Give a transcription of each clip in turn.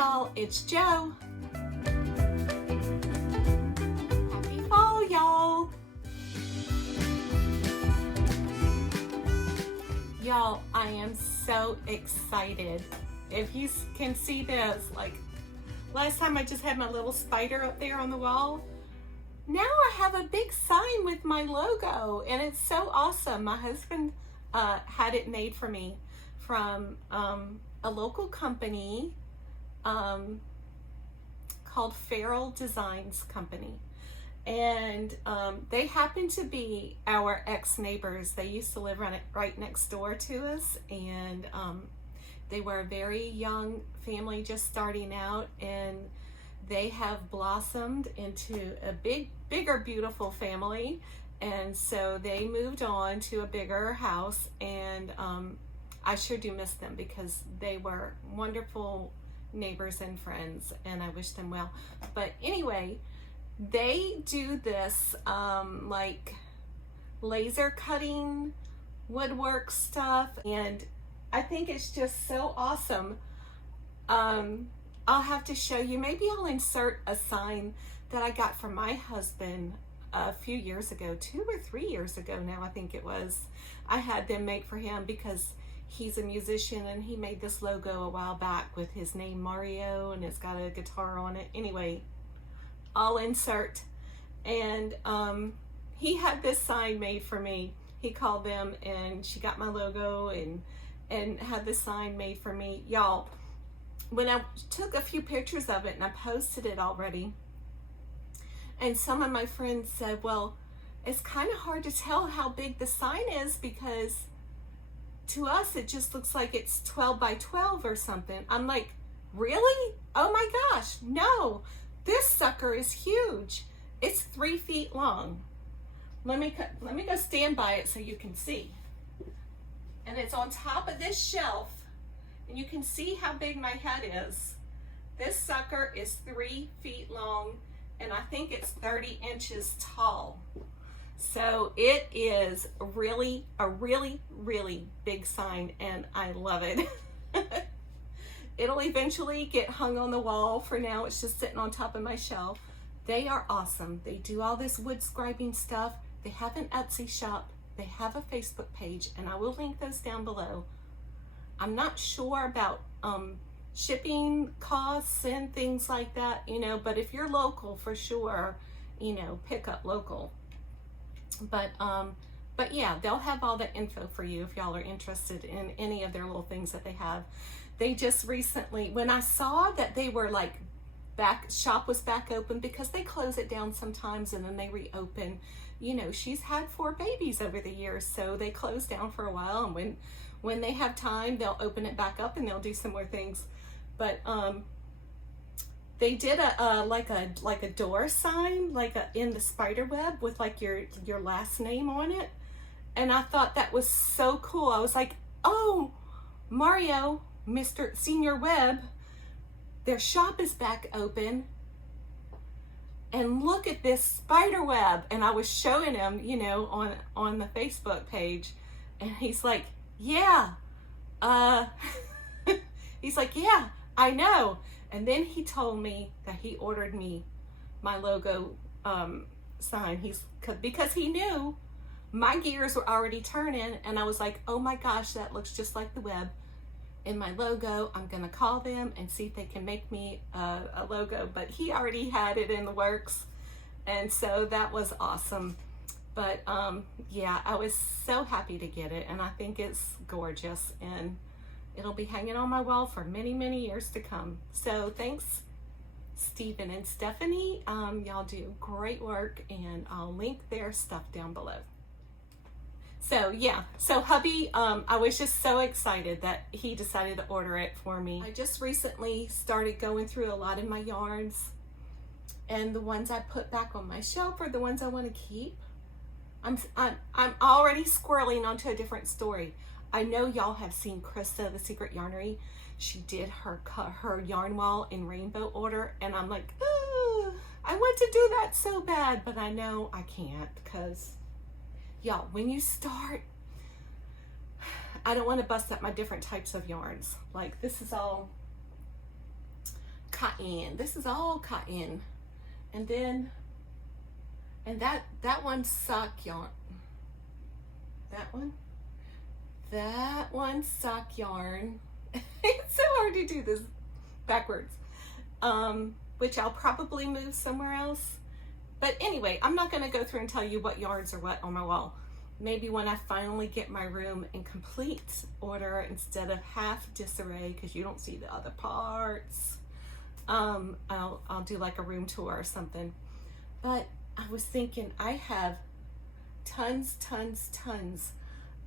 y'all, it's Jo. Happy fall, y'all. Y'all, I am so excited. If you can see this, like last time I just had my little spider up there on the wall. Now I have a big sign with my logo and it's so awesome. My husband had it made for me from a local company called FERRELL Designs Company. And they happen to be our ex-neighbors. They used to live right next door to us, and they were a very young family just starting out, and they have blossomed into a bigger, beautiful family. And so they moved on to a bigger house, and I sure do miss them because they were wonderful neighbors and friends, and I wish them well. But anyway, they do this like laser cutting woodwork stuff, and I think it's just so awesome. I'll have to show you. Maybe I'll insert a sign that I got from my husband a few years ago, 2 or 3 years ago now, I think it was. I had them make for him because he's a musician, and he made this logo a while back with his name Mario, and it's got a guitar on it. Anyway, I'll insert. And he had this sign made for me. He called them, and she got my logo and had this sign made for me. Y'all, when I took a few pictures of it and I posted it already, and some of my friends said, well, it's kind of hard to tell how big the sign is because to us it just looks like it's 12 by 12 or something. I'm like, really? Oh my gosh, no. This sucker is huge. It's 3 feet long. Let me go stand by it so you can see. And it's on top of this shelf, and you can see how big my head is. This sucker is 3 feet long, and I think it's 30 inches tall. So it is really a really big sign, and I love it. It'll eventually get hung on the wall. For now, it's just sitting on top of my shelf. They are awesome. They do all this wood scribing stuff. They have an Etsy shop. They have a Facebook page, and I will link those down below. I'm not sure about shipping costs and things like that, you know, but if you're local, for sure, you know, pick up local. But yeah, they'll have all the info for you if y'all are interested in any of their little things that they have. They just recently, when I saw that they were like shop was back open, because they close it down sometimes and then they reopen. You know, she's had 4 babies over the years, so they close down for a while, and when they have time, they'll open it back up and they'll do some more things. But they did a like a door sign, like in the spider web with like your last name on it, and I thought that was so cool. I was like, oh, Mario, Mr. Senior Webb, their shop is back open, and look at this spider web. And I was showing him, you know, on the Facebook page, and he's like, yeah, he's like, yeah, I know. And then he told me that he ordered me my logo sign. Because he knew my gears were already turning, and I was like, oh my gosh, that looks just like the web in my logo. I'm gonna call them and see if they can make me a logo. But he already had it in the works, and so that was awesome. But yeah, I was so happy to get it, and I think it's gorgeous, and it'll be hanging on my wall for many years to come. So thanks, Stephen and Stephanie. Y'all do great work, and I'll link their stuff down below. So yeah, so hubby, I was just so excited that he decided to order it for me. I just recently started going through a lot of my yarns, and the ones I put back on my shelf are the ones I want to keep. I'm already squirreling onto a different story. I know y'all have seen Krista, the Secret Yarnery. She did her yarn wall in rainbow order, and I'm like, oh, I want to do that so bad, but I know I can't, because y'all, when you start, I don't want to bust up my different types of yarns. Like, this is all cotton. This is all cotton. And then, and that one's sock yarn. That one's sock yarn. It's so hard to do this backwards. Which I'll probably move somewhere else. But anyway, I'm not gonna go through and tell you what yarns are what on my wall. Maybe when I finally get my room in complete order instead of half disarray, because you don't see the other parts, I'll do like a room tour or something. But I was thinking, I have tons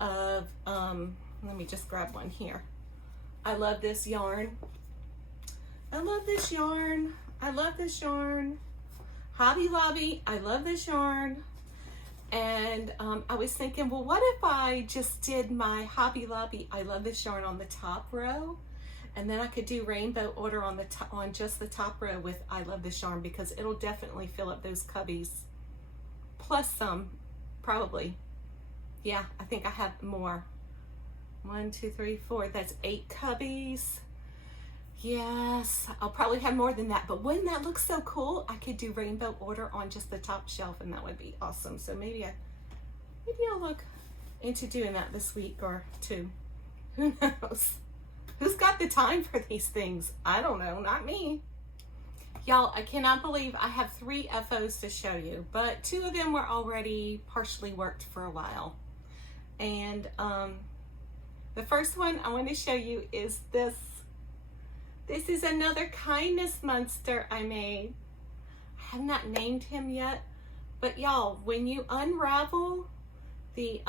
of, let me just grab one here. I love this yarn. I love this yarn. I love this yarn. Hobby Lobby, I love this yarn. And I was thinking, well, what if I just did my Hobby Lobby I love this yarn on the top row, and then I could do rainbow order on the top, on just the top row with I love this yarn, because it'll definitely fill up those cubbies, plus some, probably. Yeah, I think I have more. 1, 2, 3, 4. That's 8 cubbies. Yes, I'll probably have more than that, but wouldn't that look so cool? I could do rainbow order on just the top shelf, and that would be awesome. So maybe I'll look into doing that this week or two. Who knows? Who's got the time for these things? I don't know, not me. Y'all, I cannot believe I have 3 FOs to show you, but 2 of them were already partially worked for a while. And the first one I want to show you is this. This is another kindness monster I made. I have not named him yet, but y'all, when you unravel the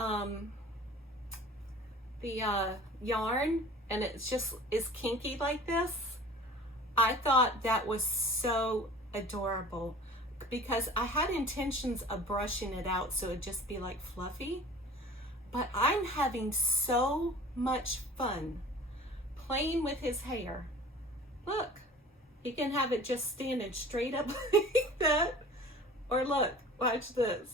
yarn and it's just is kinky like this, I thought that was so adorable, because I had intentions of brushing it out so it'd just be like fluffy, but I'm having so much fun playing with his hair. Look, you can have it just standing straight up like that. Or look, watch this.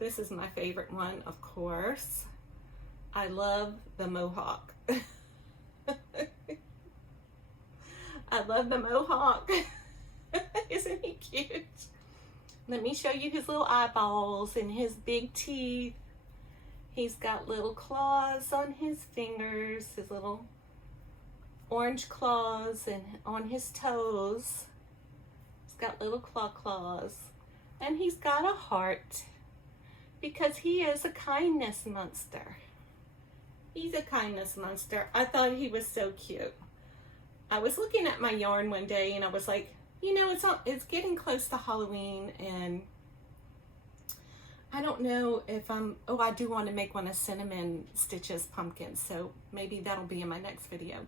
This is my favorite one, of course. I love the mohawk. I love the mohawk. Isn't he cute? Let me show you his little eyeballs and his big teeth. He's got little claws on his fingers, his little orange claws, and on his toes he's got little claws, and he's got a heart because he is a kindness monster. He's a kindness monster. I thought he was so cute. I was looking at my yarn one day and I was like, you know, it's getting close to Halloween, and I don't know if I do want to make one of Cinnamon Stitches pumpkins, so maybe that'll be in my next video.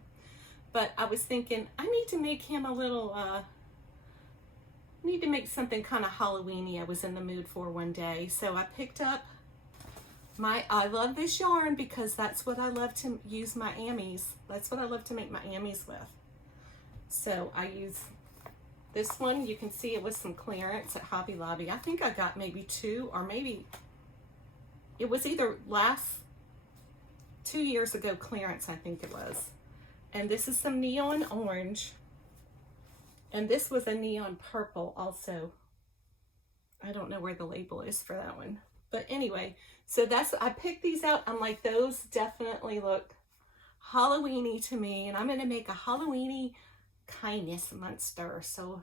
But I was thinking, I need to make him a little, need to make something kind of Halloween-y I was in the mood for one day. So I picked up my I love this yarn, because that's what I love to use my amies. That's what I love to make my amies with. So I use this one. You can see it was some clearance at Hobby Lobby. I think I got maybe 2, or maybe it was either last 2 years ago clearance, I think it was. And this is some neon orange. And this was a neon purple also. I don't know where the label is for that one. But anyway, so I picked these out. I'm like, those definitely look Halloween-y to me. And I'm going to make a Halloween-y kindness monster. So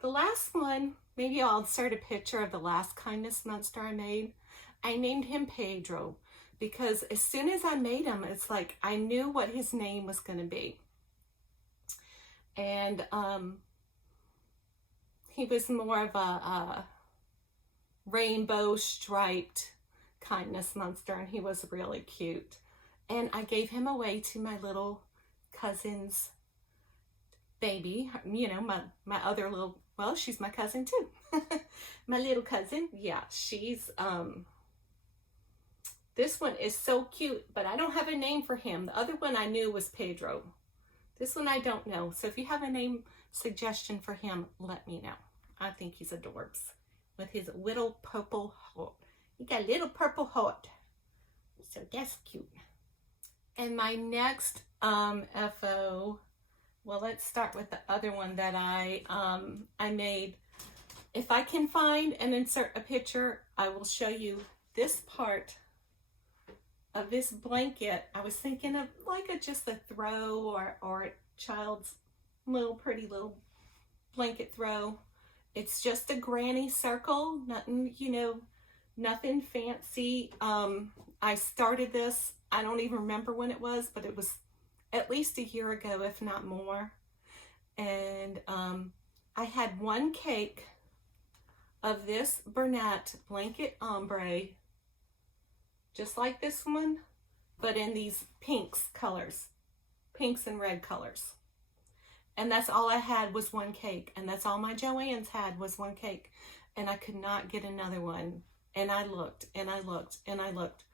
the last one, maybe I'll insert a picture of the last kindness monster I made. I named him Pedro, because as soon as I made him, it's like I knew what his name was going to be. And he was more of a rainbow striped kindness monster, and he was really cute. And I gave him away to my little cousin's baby, you know, my other little, well, she's my cousin too. My little cousin, yeah, she's this one is so cute, but I don't have a name for him. The other one I knew was Pedro. This one I don't know. So if you have a name suggestion for him, let me know. I think he's adorbs with his little purple heart. He got a little purple heart. So that's cute. And my next FO Well, let's start with the other one that I made. If I can find and insert a picture, I will show you this part of this blanket. I was thinking of like just a throw or a child's little pretty little blanket throw. It's just a granny circle, nothing, you know, nothing fancy. I started this, I don't even remember when it was, but it was at least a year ago, if not more. And I had one cake of this Bernat blanket ombre, just like this one, but in these pinks colors, pinks and red colors. And that's all I had was one cake. And that's all my Joann's had was one cake. And I could not get another one. And I looked and I looked and I looked.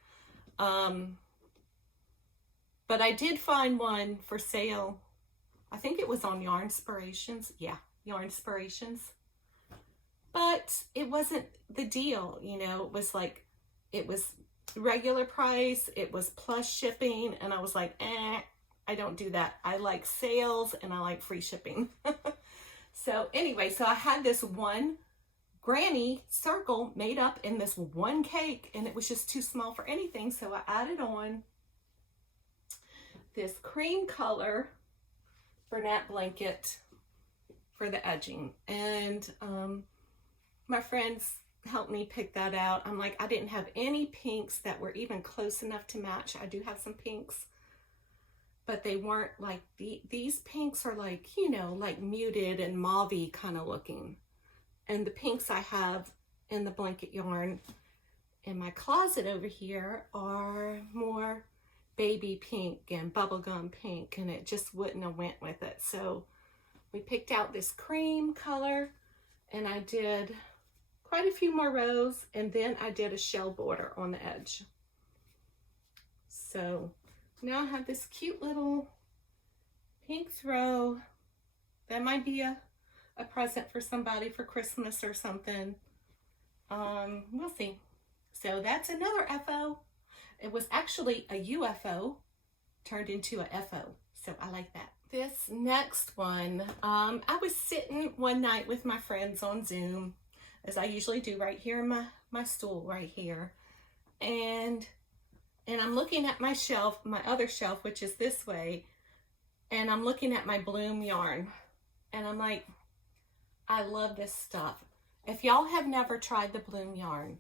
But I did find one for sale. I think it was on Yarnspirations. Yeah, Yarnspirations. But it wasn't the deal, you know. It was like, it was regular price. It was plus shipping. And I was like, I don't do that. I like sales and I like free shipping. So anyway, so I had this one granny circle made up in this one cake, and it was just too small for anything. So I added on this cream color Bernat blanket for the edging. And my friends helped me pick that out. I'm like, I didn't have any pinks that were even close enough to match. I do have some pinks, but they weren't like, these pinks are like, you know, like muted and mauve-y kind of looking. And the pinks I have in the blanket yarn in my closet over here are more baby pink and bubblegum pink, and it just wouldn't have went with it. So we picked out this cream color, and I did quite a few more rows, and then I did a shell border on the edge. So now I have this cute little pink throw. That might be a present for somebody for Christmas or something. We'll see. So that's another FO. It was actually a UFO turned into a FO. So I like that. This next one, I was sitting one night with my friends on Zoom, as I usually do right here in my stool right here. And I'm looking at my shelf, my other shelf, which is this way, and I'm looking at my bloom yarn. And I'm like, I love this stuff. If y'all have never tried the bloom yarn,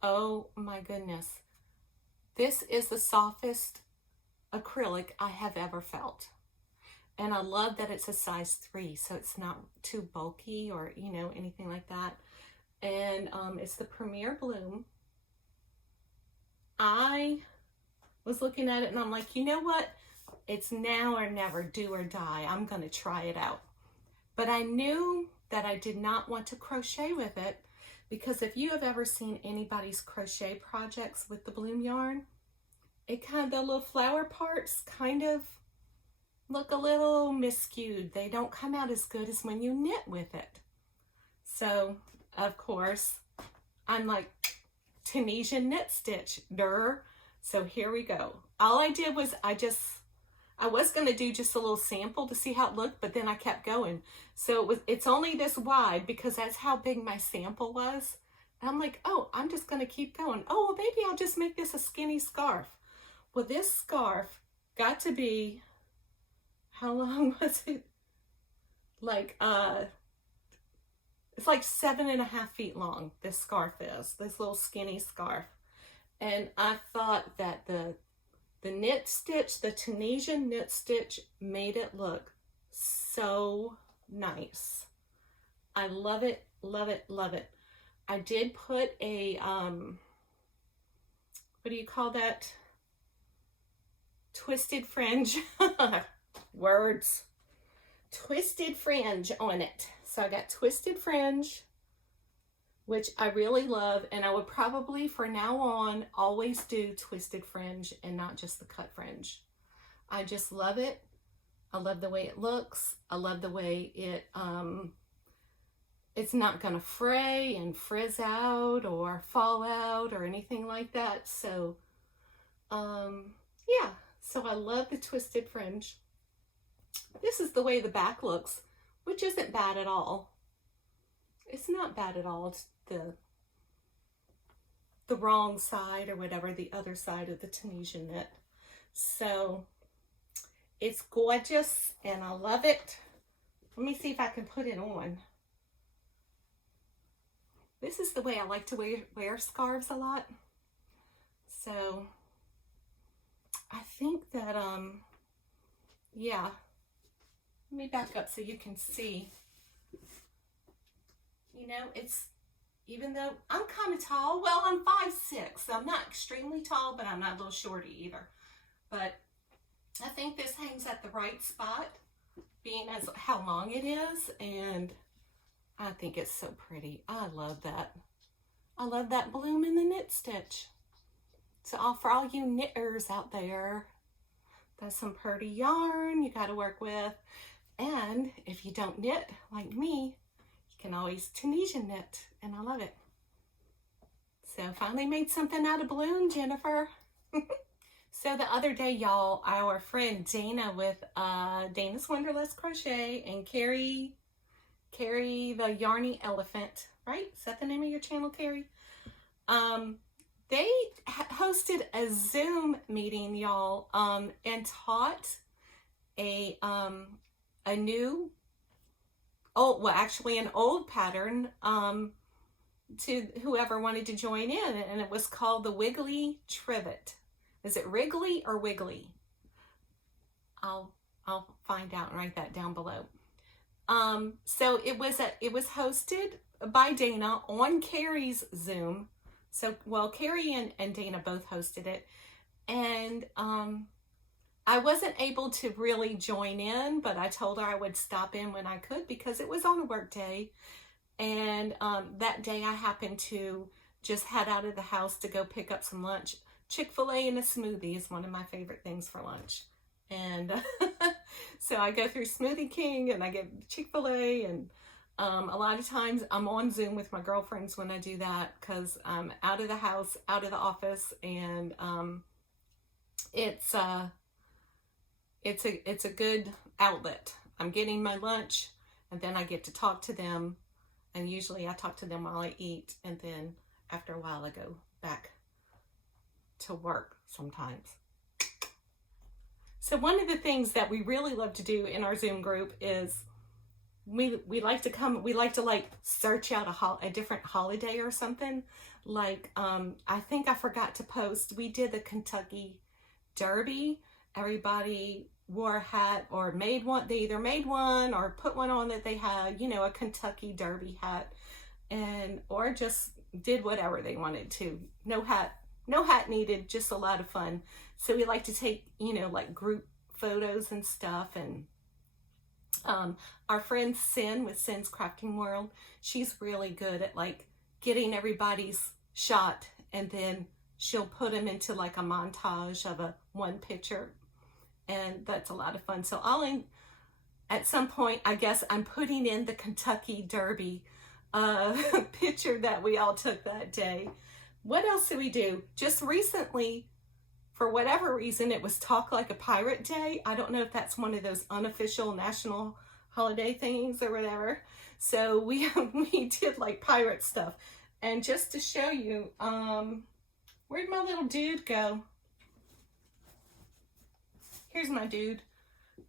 oh my goodness. This is the softest acrylic I have ever felt. And I love that it's a size 3, so it's not too bulky or, you know, anything like that. And it's the Premier Bloom. I was looking at it and I'm like, you know what? It's now or never, do or die. I'm going to try it out. But I knew that I did not want to crochet with it, because if you have ever seen anybody's crochet projects with the bloom yarn, it kind of, the little flower parts kind of look a little miscued. They don't come out as good as when you knit with it. So, of course, I'm like, Tunisian knit stitch, durr. So here we go. All I did was I was going to do just a little sample to see how it looked, but then I kept going. So it's only this wide because that's how big my sample was. And I'm like, oh, I'm just going to keep going. Oh, well, maybe I'll just make this a skinny scarf. Well, this scarf got to be, how long was it? Like, it's like 7.5 feet long, this scarf is, this little skinny scarf. And I thought that the knit stitch, the Tunisian knit stitch, made it look so nice. I love it, love it, love it. I did put a, what do you call that? Twisted fringe, words, twisted fringe on it. So I got twisted fringe, which I really love, and I would probably, for now on, always do twisted fringe and not just the cut fringe. I just love it. I love the way it looks. I love the way it, it's not gonna fray and frizz out or fall out or anything like that. So, yeah, so I love the twisted fringe. this is the way the back looks, which isn't bad at all. It's not bad at all. It's the wrong side or whatever, the other side of the Tunisian knit. So it's gorgeous and I love it. Let me see if I can put it on. This is the way I like to wear scarves a lot. So I think that, yeah, let me back up so you can see. You know, it's, even though I'm kind of tall, well, I'm 5'6", so I'm not extremely tall, but I'm not a little shorty either. But I think this hangs at the right spot, being as how long it is, and I think it's so pretty. I love that. I love that bloom in the knit stitch. So for all you knitters out there, that's some pretty yarn you got to work with. And if you don't knit like me, you can always Tunisian knit, and I love it. So finally made something out of bloom, Jennifer. So the other day, y'all, our friend Dana with Dana's Wanderlust Crochet and KERI the Yarny Elephant, right? Is that the name of your channel, KERI? They hosted a Zoom meeting, y'all, and taught a new, an old pattern to whoever wanted to join in, and it was called the Wiggly Trivet. Is it Wriggly or Wiggly? I'll find out and write that down below. So it was hosted by Dana on KERI's Zoom. So, well, KERI and Dana both hosted it. And I wasn't able to really join in, but I told her I would stop in when I could because it was on a work day. And that day I happened to just head out of the house to go pick up some lunch. Chick-fil-A and a smoothie is one of my favorite things for lunch. And so I go through Smoothie King and I get Chick-fil-A, and a lot of times I'm on Zoom with my girlfriends when I do that because I'm out of the house, out of the office, and it's a good outlet. I'm getting my lunch and then I get to talk to them, and usually I talk to them while I eat, and then after a while I go back to work sometimes. So one of the things that we really love to do in our Zoom group is we like to like search out a different holiday or something. Like I think I forgot to post, we did the Kentucky Derby. Everybody wore a hat or made one. They either made one or put one on that they had, you know, a Kentucky Derby hat, and or just did whatever they wanted to. No hat needed, just a lot of fun. So we like to take, you know, like group photos and stuff. And our friend Sin with Sin's Crafting World, she's really good at like getting everybody's shot, and then she'll put them into like a montage of one picture, and that's a lot of fun. So at some point, I guess I'm putting in the Kentucky Derby picture that we all took that day. What else did we do? Just recently, for whatever reason, it was Talk Like a Pirate Day. I don't know if that's one of those unofficial national holiday things or whatever. So we did like pirate stuff. And just to show you, where'd my little dude go? Here's my dude.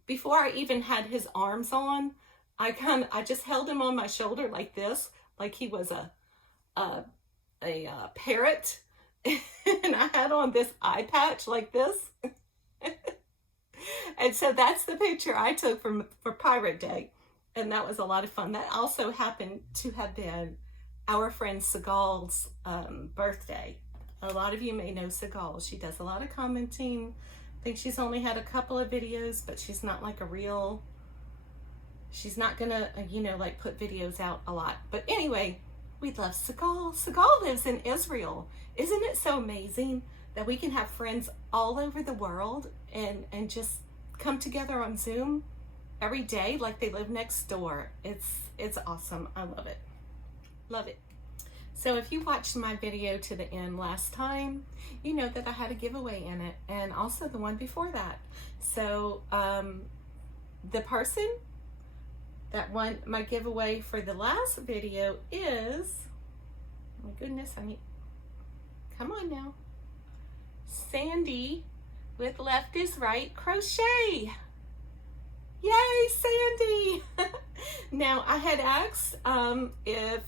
Before I even had his arms on, I just held him on my shoulder like this, like he was a parrot, and I had on this eye patch like this. And so that's the picture I took for Pirate Day, and that was a lot of fun. That also happened to have been our friend Seagal's birthday. A lot of you may know Seagal. She does a lot of commenting. I think she's only had a couple of videos, but she's not like she's not gonna, you know, like put videos out a lot. But anyway, we love Seagal. Seagal lives in Israel. Isn't it so amazing that we can have friends all over the world and just come together on Zoom every day like they live next door? It's awesome. I love it. Love it. So if you watched my video to the end last time, you know that I had a giveaway in it, and also the one before that. So the person that won my giveaway for the last video is, oh my goodness, come on now, Sandy with Left is Right Crochet. Yay, Sandy! Now, I had asked if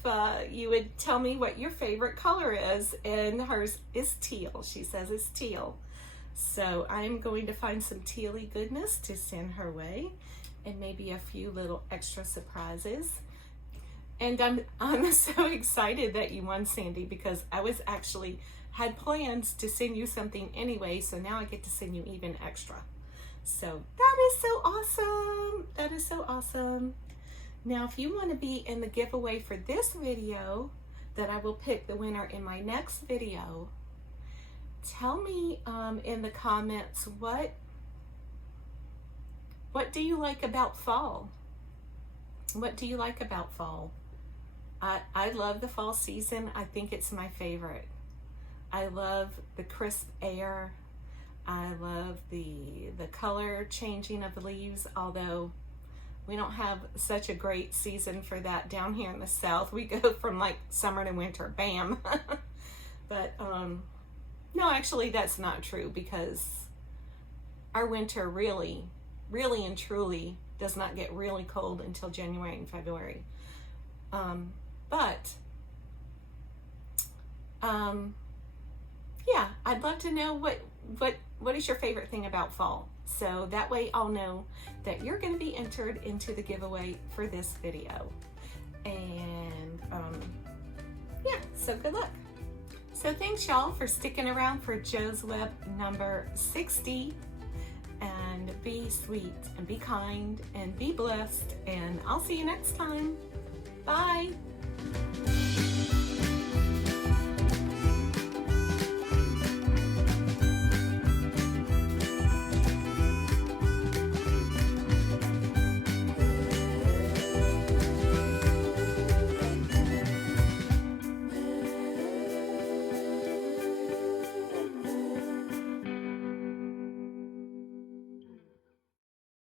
you would tell me what your favorite color is, and hers is teal. She says it's teal. So I'm going to find some tealy goodness to send her way, and maybe a few little extra surprises. And I'm so excited that you won, Sandy, because I was actually had plans to send you something anyway, so now I get to send you even extra. So that is so awesome. That is so awesome. Now, if you want to be in the giveaway for this video, that I will pick the winner in my next video, tell me in the comments what do you like about fall? What do you like about fall? I love the fall season. I think it's my favorite. I love the crisp air. I love the color changing of the leaves, although we don't have such a great season for that down here in the South. We go from like summer to winter, bam. But no, actually that's not true, because our winter really and truly does not get really cold until January and February. Yeah, I'd love to know what is your favorite thing about fall, so that way I'll know that you're going to be entered into the giveaway for this video. And yeah, so good luck. So thanks y'all for sticking around for Joe's Web number 60, and be sweet and be kind and be blessed, and I'll see you next time. Bye.